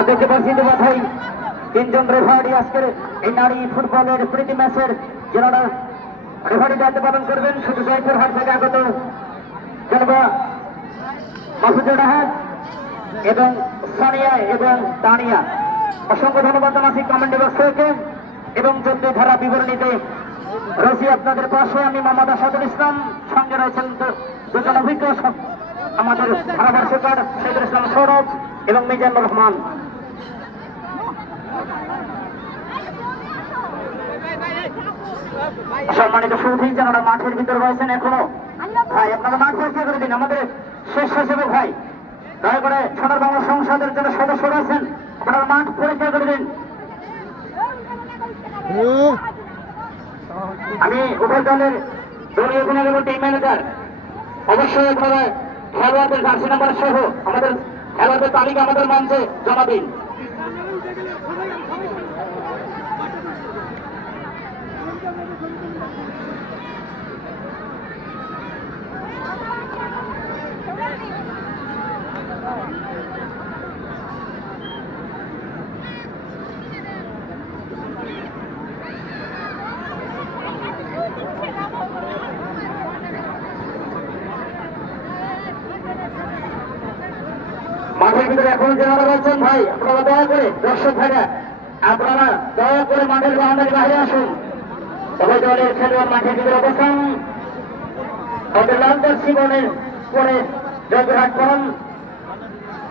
আমরা দেখতে পাচ্ছি ভাই। তিনজন রেফারি আজকের এই নারী ফুটবলের প্রীতি ম্যাচের যারা রেফারি দায়িত্ব পালন করবেন। শুধু জয়পুর হাট থেকে আগত জনবা মাহফুজুর রাহাত এবং সানিয়া এবং তানিয়া অসংখ্য ধন্যবাদ জানাচ্ছি কমেন্ট বক্স থেকে। এবং চলতে ধারা বিবরণীতে রসি আপনাদের পাশে আমি মোহাম্মদ আসাদুল ইসলাম। সঙ্গে রয়েছেন দুজন অভিজ্ঞ আমাদের ধারাভাষ্যকার শহীদুল ইসলাম সৌরভ এবং মিজানুর রহমান। সম্মানিত সুধী যারা মাঠের ভিতরে রয়েছেন এখনও, ভাই, আপনারা মাঠ পরিষ্কার করে দিন, আমাদের হিসেবে, ভাই, দয়া করে সোনার বাংলা সংসদের জন্য সদস্য রয়েছেন, আপনারা মাঠ পরিষ্কার করে দিন। আমি উভয় দলের দলীয় গুণাগুলো টিম ম্যানেজার অবশ্যই আপনারা খেলোয়াড়দের জার্সি নাম্বার সহ আমাদের খেলোয়াড়দের তালিকা আমাদের মঞ্চে জমা দিন। মাঠের ভিতরে এখন যারা রয়েছেন ভাই, আপনারা দয়া করে, দর্শক ভাইরা, আপনারা দয়া করে মাঠের বাউন্ডারি বাইরে আসুন। তবে দলের খেলোয়াড় মাঠের ভিতরে অবস্থান। আমাদের লাল জার্সি বনের পরে জয়পুরহাট করণ